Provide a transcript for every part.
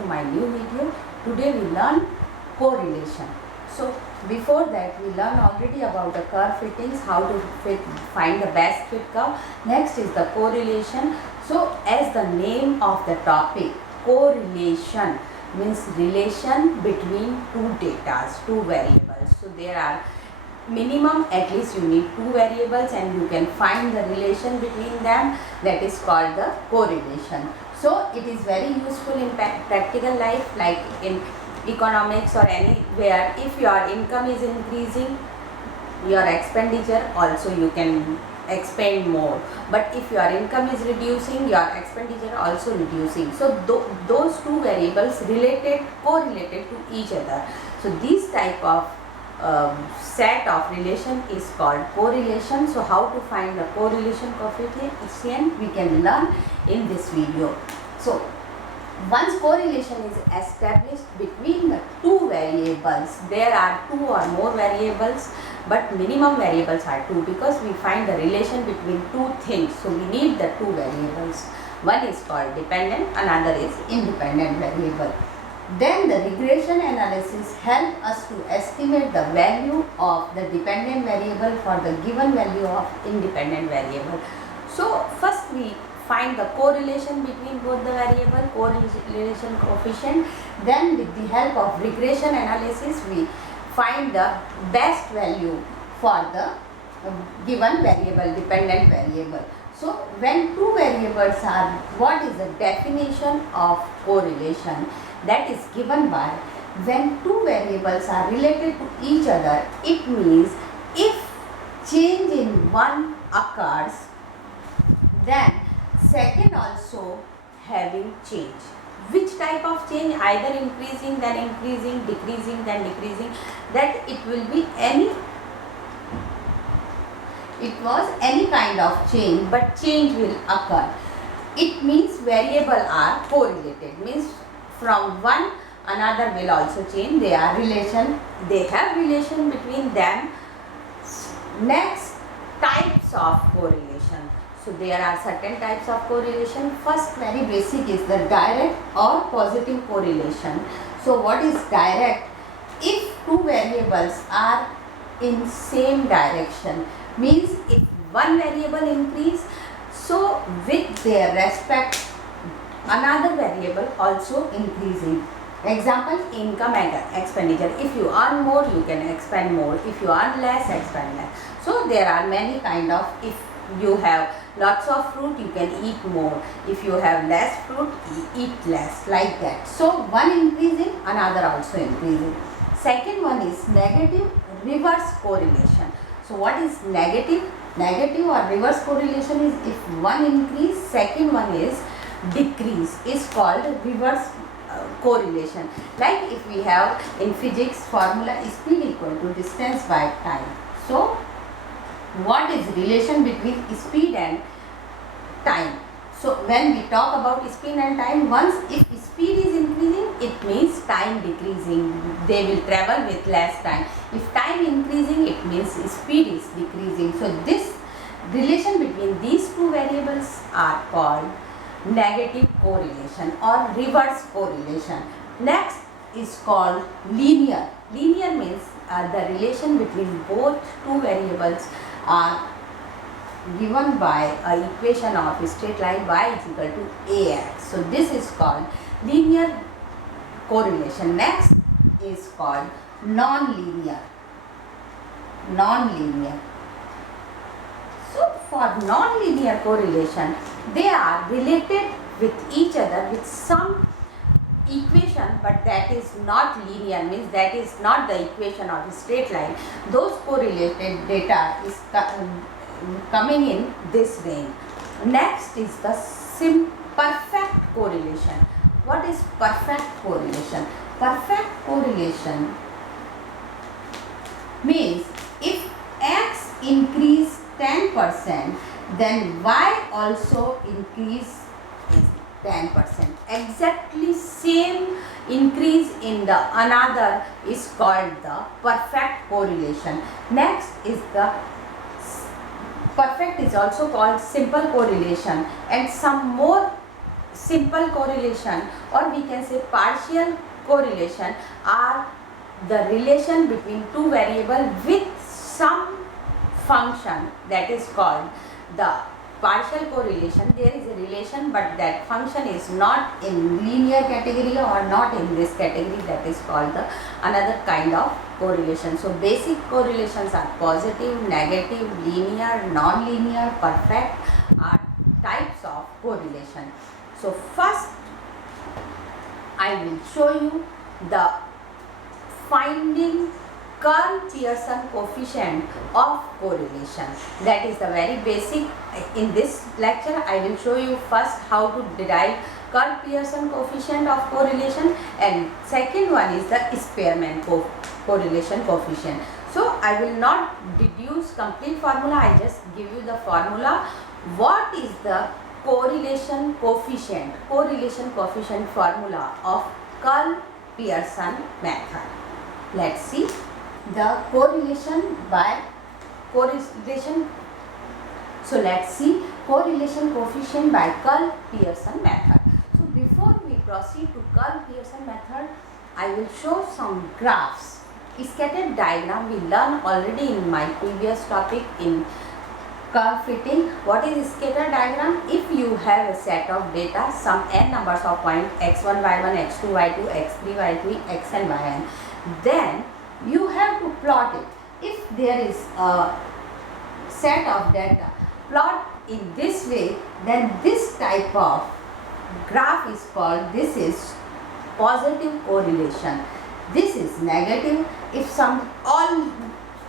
to my new video. Today we learn correlation. So before that we learned already about the curve fittings, how to find the best fit curve. Next is the correlation. So as the name of the topic, correlation means relation between two data, two variables. So there are minimum at least you need two variables and you can find the relation between them, that is called the correlation. So it is very useful in practical life, like in economics or anywhere. If your income is increasing, your expenditure also you can expend more, but if your income is reducing, your expenditure also reducing. So those two variables correlated to each other. So this type of set of relation is called correlation. So how to find the correlation coefficient we can learn in this video. So once correlation is established between the two variables, there are two or more variables, but minimum variables are two, because we find the relation between two things. So we need the two variables. One is called dependent, another is independent variable. Then the regression analysis help us to estimate the value of the dependent variable for the given value of independent variable. So first we find the correlation between both the variable, correlation coefficient. Then with the help of regression analysis we find the best value for the given variable, dependent variable. So when two variables are, what is the definition of correlation? That is given by, when two variables are related to each other, it means if change in one occurs, then second also having change. Which type of change? Either increasing then increasing, decreasing then decreasing. That it will be any kind of change, but change will occur. It means variable are correlated, means from one another will also change. They have relation between them. Next, types of correlation. So there are certain types of correlation. First, very basic, is the direct or positive correlation. So what is direct? If two variables are in same direction, means if one variable increase, so with their respect another variable also increasing. Example, income and expenditure. If you earn more, you can expend more. If you earn less, expend less. So there are many kind of, if you have lots of fruit, you can eat more. If you have less fruit, eat less, like that. So one increasing, another also increasing. Second one is negative reverse correlation. So what is negative? Negative or reverse correlation is if one increase, second one is decrease, is called reverse correlation. Like if we have in physics formula, speed equal to distance by time. So what is relation between speed and time? So when we talk about speed and time, once if speed is increasing, it means time decreasing. They will travel with less time. If time increasing, it means speed is decreasing. So this relation between these two variables are called negative correlation or reverse correlation. Next is called linear. Linear means the relation between both two variables are given by an equation of a straight line y is equal to ax. So this is called linear correlation. Next is called non-linear. Non-linear. So for non-linear correlation, they are related with each other with some equation, but that is not linear, means that is not the equation of a straight line. Those correlated data is coming in this range. Next is the perfect correlation. What is perfect correlation? Perfect correlation means if x increase 10%, then y also increase is 10%. Exactly same increase in the another is called the perfect correlation. Next is the perfect is also called simple correlation, and some more simple correlation, or we can say partial correlation, are the relation between two variables with some function that is called the partial correlation. There is a relation, but that function is not in linear category or not in this category, that is called the another kind of correlation. So basic correlations are positive, negative, linear, non-linear, perfect are types of correlation. So first I will show you the finding Karl Pearson coefficient of correlation. That is the very basic. In this lecture I will show you first how to derive Karl Pearson coefficient of correlation, and second one is the Spearman correlation coefficient. So I will not deduce complete formula, I just give you the formula. What is the correlation coefficient formula of Karl Pearson method? Let's see the correlation by correlation. So let's see correlation coefficient by Karl Pearson method. So before we proceed to Karl Pearson method, I will show some graphs. Scattered diagram we learned already in my previous topic in curve fitting. What is scatter diagram? If you have a set of data, some n numbers of points x1, y1, x2, y2, x3, y3, x and yn, then you have to plot it. If there is a set of data plot in this way, then this type of graph is called, this is positive correlation, this is negative. If some all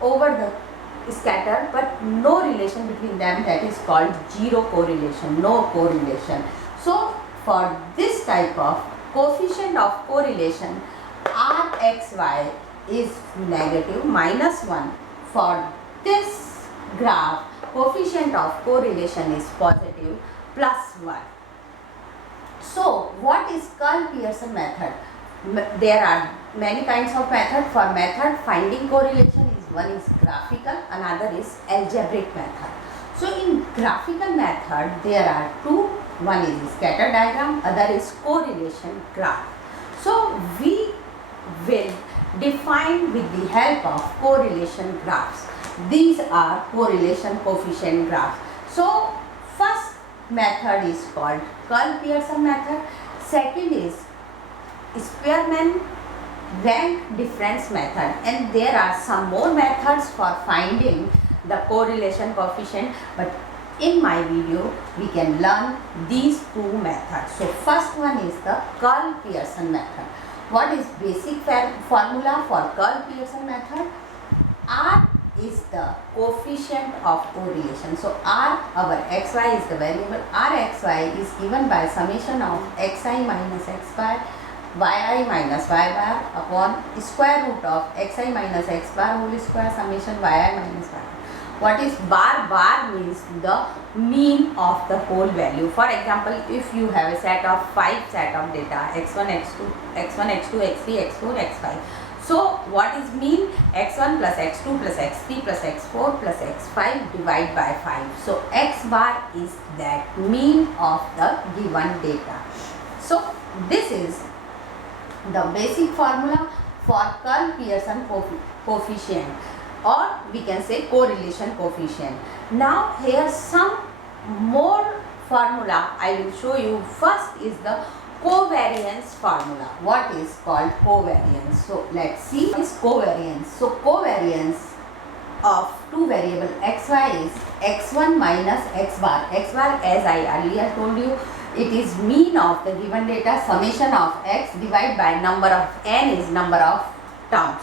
over the scatter but no relation between them, that is called zero correlation, no correlation. So for this type of coefficient of correlation, Rxy is negative -1. For this graph, coefficient of correlation is positive +1. So what is Karl Pearson method? There are many kinds of method. For method finding correlation is one is graphical, another is algebraic method. So in graphical method there are two, one is scatter diagram, other is correlation graph. So we will define with the help of correlation graphs. These are correlation coefficient graphs. So first method is called Karl Pearson method, second is Spearman rank difference method, and there are some more methods for finding the correlation coefficient, but in my video we can learn these two methods. So first one is the Karl Pearson method. What is basic formula for Karl Pearson method? R is the coefficient of correlation. So R, our xy is the variable. Rxy is given by summation of xi minus x bar, yi minus y bar upon square root of xi minus x bar whole square summation yi minus y bar. What is bar? Bar means the mean of the whole value. For example, if you have a set of 5 set of data x1, x2, x1, x2, x3, x4, x5. So what is mean? x1 plus x2 plus x3 plus x4 plus x5 divided by 5. So x bar is that mean of the given data. So this is the basic formula for Karl Pearson coefficient, or we can say correlation coefficient. Now here some more formula I will show you. First is the covariance formula. What is called covariance? So let's see is covariance. So covariance of two variable xy is x1 minus x bar. X bar, as I earlier told you, it is mean of the given data, summation of x divided by number of n is number of terms.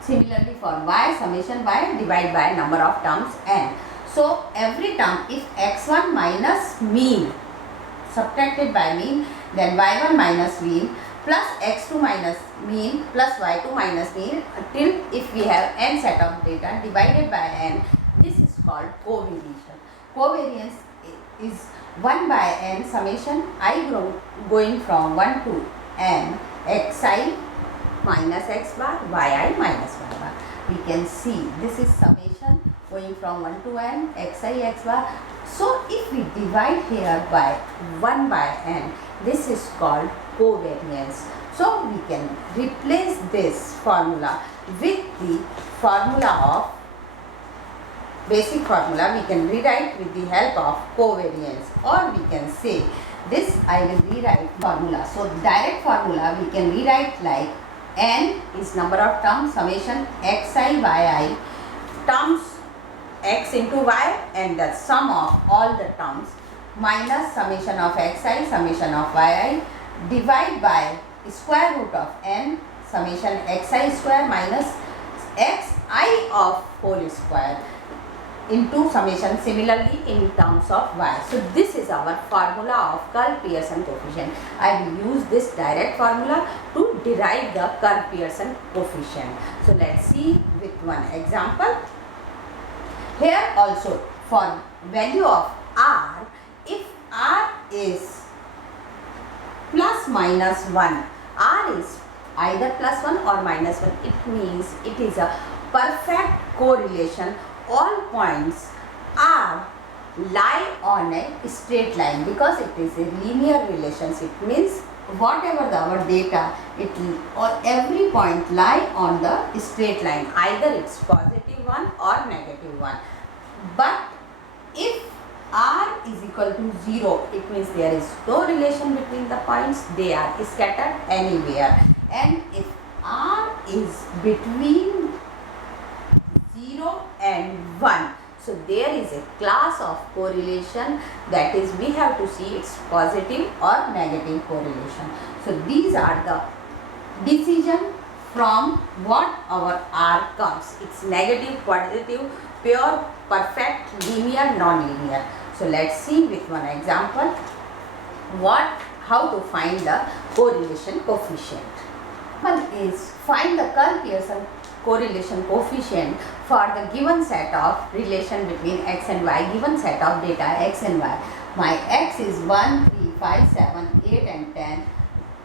Similarly for y, summation y divided by number of terms n. So every term, if x1 minus mean subtracted by mean, then y1 minus mean plus x2 minus mean plus y2 minus mean till if we have n set of data divided by n, this is called covariation. Covariance is 1 by n summation I going from 1 to n xi minus x bar yi minus y bar. we can see this is summation going from 1 to n, xi, x bar. So if we divide here by 1 by n, this is called covariance. So we can replace this formula with the formula of basic formula. We can rewrite with the help of covariance, or we can say this I will rewrite formula. So direct formula we can rewrite like n is number of terms, summation xi yi, terms x into y and the sum of all the terms, minus summation of xi, summation of yi, divide by square root of n, summation xi square minus xi of whole square, into summation similarly in terms of y. So this is our formula of Karl Pearson coefficient. I will use this direct formula to derive the Karl Pearson coefficient. So let's see with one example. Here also for value of r, if r is plus minus 1, r is either plus 1 or minus 1, it means it is a perfect correlation. All points R lie on a straight line because it is a linear relationship. Means whatever our data, it or every point lie on the straight line. Either it's positive 1 or negative 1. But if R is equal to 0, it means there is no relation between the points. They are scattered anywhere. And if R is between 0 and 1, so there is a class of correlation, that is we have to see its positive or negative correlation. So these are the decision from what our R comes. It's negative, positive, pure, perfect, linear, non-linear. So let's see with one example how to find the correlation coefficient. One is find the Karl Pearson correlation coefficient for the given set of relation between x and y, given set of data x and y. My x is 1, 3, 5, 7, 8 and 10.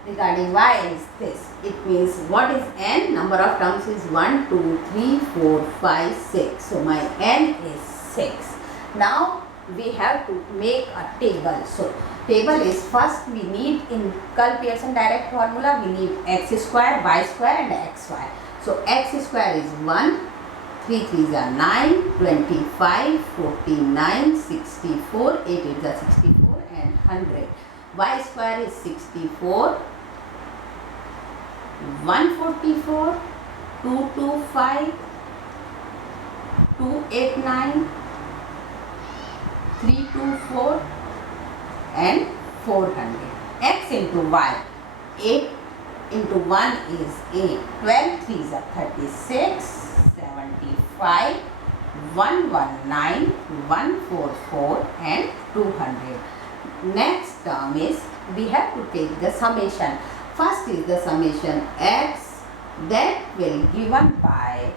Regarding y is this. It means what is n? Number of terms is 1, 2, 3, 4, 5, 6. So my n is 6. Now we have to make a table. So table is first we need in Karl Pearson direct formula we need x square, y square and xy. So x square is 1, 3 3s are 9, 25, 49, 64, 8 8s are 64 and 100. Y square is 64, 144, 225, 289, 324 and 400. X into y, 8 into 1 is 8, 12 3s are 36, 75, 119, 144 and 200. Next term is we have to take the summation. First is the summation x, that will given by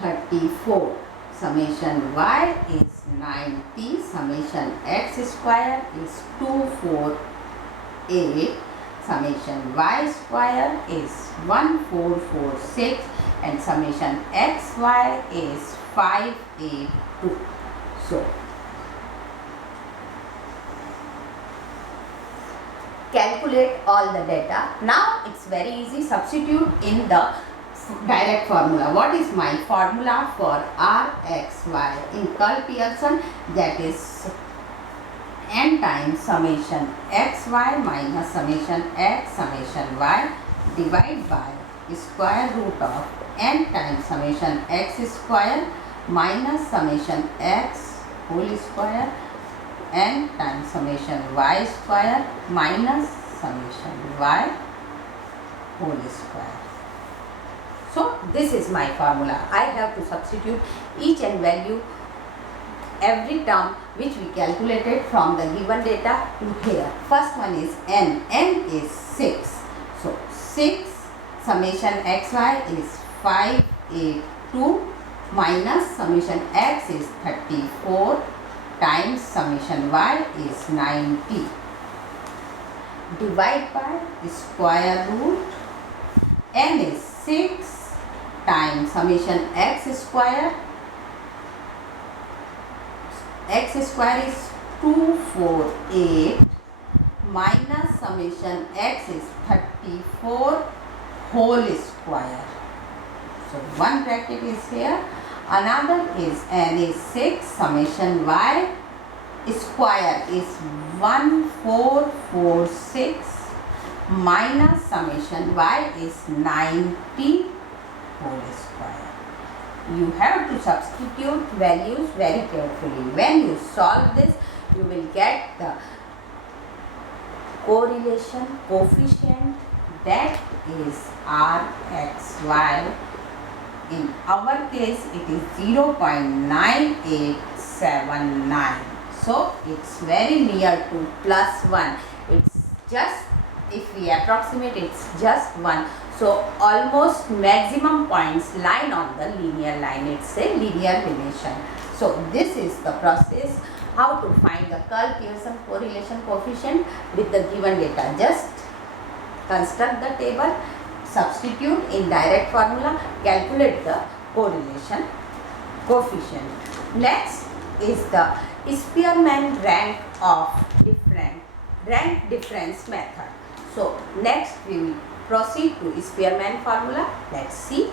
34. Summation y is 90. Summation x square is 248. Summation y square is 1446 and summation xy is 582. So calculate all the data. Now it's very easy. Substitute in the direct formula. What is my formula for Rxy in Karl Pearson? That is n times summation xy minus summation x summation y divide by square root of n times summation x square minus summation x whole square n times summation y square minus summation y whole square. So this is my formula. I have to substitute each and value every term which we calculated from the given data to here. First one is n. N is 6. So 6 summation xy is 582 minus summation x is 34 times summation y is 90. Divide by square root n is 6 times summation x square is 248 minus summation x is 34 whole square. So one bracket is here, another is n is 6, summation y square is 1446 minus summation y is 90 whole square. You have to substitute values very carefully. When you solve this, you will get the correlation coefficient, that is Rxy. In our case, it is 0.9879. So it's very near to +1. It's just, if we approximate, it's just 1. So almost maximum points line on the linear line. It's a linear relation. So this is the process how to find the Karl Pearson correlation coefficient with the given data. Just construct the table, substitute in direct formula, calculate the correlation coefficient. Next is the spearman rank difference method. So next we will proceed to spearman formula. Let's see.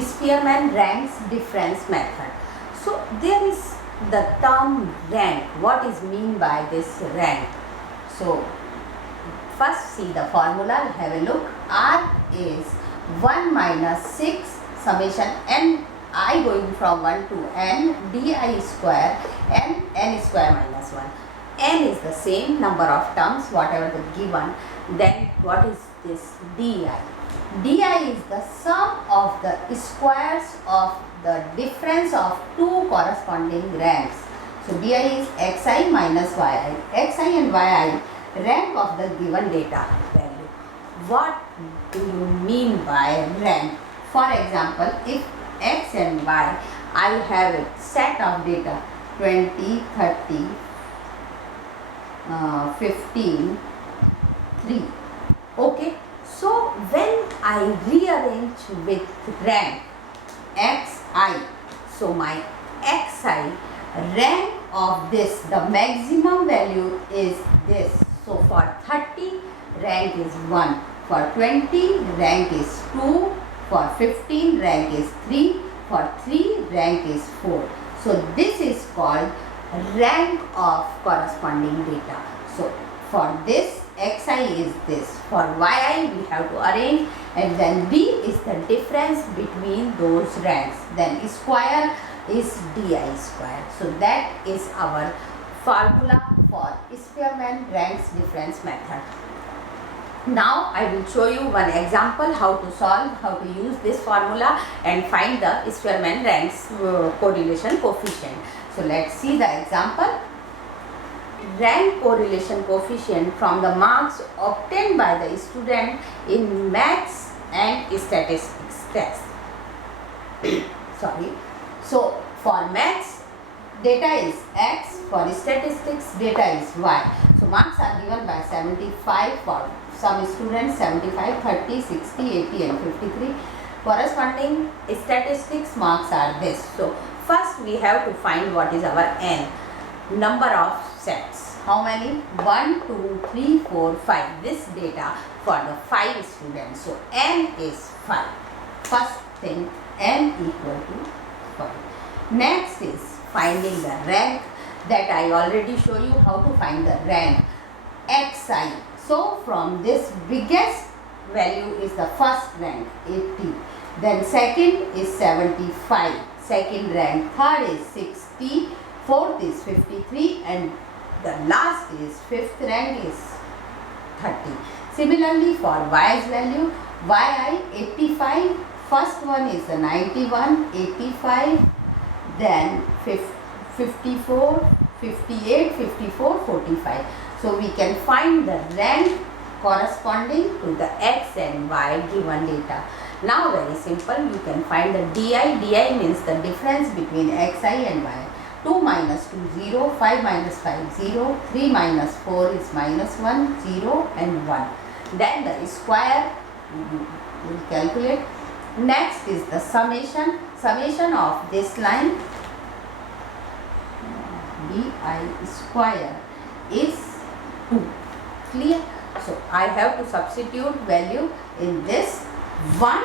Spearman ranks difference method. So there is the term rank. What is mean by this rank? So first see the formula, have a look. R is 1 minus 6 summation n I going from 1 to n di square n square minus 1. N is the same number of terms whatever the given. Then what is this di? Di is the sum of the squares of the difference of two corresponding ranks. So di is xi minus yi. Xi and yi rank of the given data value. What do you mean by rank? For example, if x and y, I have a set of data 20, 30, 15, 3. Okay. So when I rearrange with rank xi, so my xi rank of this, the maximum value is this. So for 30 rank is 1, for 20 rank is 2, for 15 rank is 3, for 3 rank is 4. So this is called rank of corresponding data. So for this xi is this, for yi we have to arrange, and then d is the difference between those ranks, then square is di square. So that is our formula for spearman ranks difference method. Now I will show you one example how to solve, how to use this formula and find the spearman ranks correlation coefficient. So let's see the example. Rank correlation coefficient from the marks obtained by the student in maths and statistics test. Sorry. So for maths data is x, for statistics data is y. So marks are given by 75 for some students, 75, 30, 60, 80 and 53. Corresponding statistics marks are this. So first we have to find what is our n, number of sets. How many? 1, 2, 3, 4, 5. This data for the 5 students. So n is 5. First thing, n equal to 5. Next is finding the rank, that I already show you how to find the rank xi. So from this biggest value is the first rank 80, then second is 75, second rank, third is 60, fourth is 53 and the last is fifth rank is 30. Similarly for y's value, yi 85, first one is the 91, 85, then 54, 58, 54, 45. So we can find the rank corresponding to the x and y given data. Now very simple, you can find the di. Di means the difference between xi and y. 2 minus 2, 0, 5 minus 5, 0, 3 minus 4 is minus 1, 0 and 1. Then the square, you will calculate. Next is the summation. Summation of this line bi square is 2. Clear? So I have to substitute value in this. 1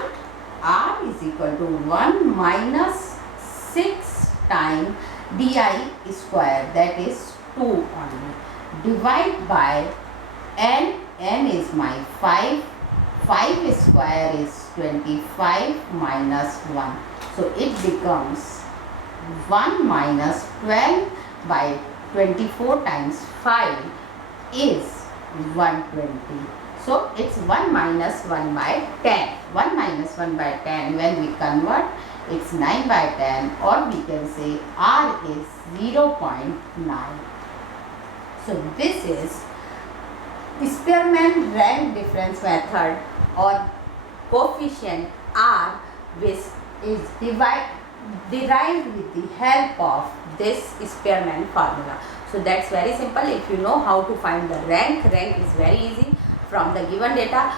r is equal to 1 minus 6 times di square, that is 2 only. Divide by n. N is my 5. 5 square is 25 minus 1. So it becomes 1 minus 12 by 24 times 5 is 120. So it's 1 minus 1 by 10. 1 minus 1 by 10, when we convert, it's 9 by 10, or we can say r is 0.9. So this is Spearman rank difference method or coefficient r, which is derived with the help of this Spearman formula. So that's very simple. If you know how to find the rank is very easy. From the given data,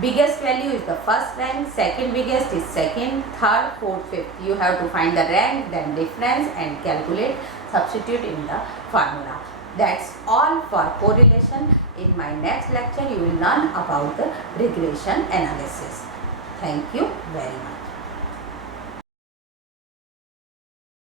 biggest value is the first rank, second biggest is second, third, fourth, fifth. You have to find the rank, then difference, and calculate, substitute in the formula. That's all for correlation. In my next lecture, you will learn about the regression analysis. Thank you very much.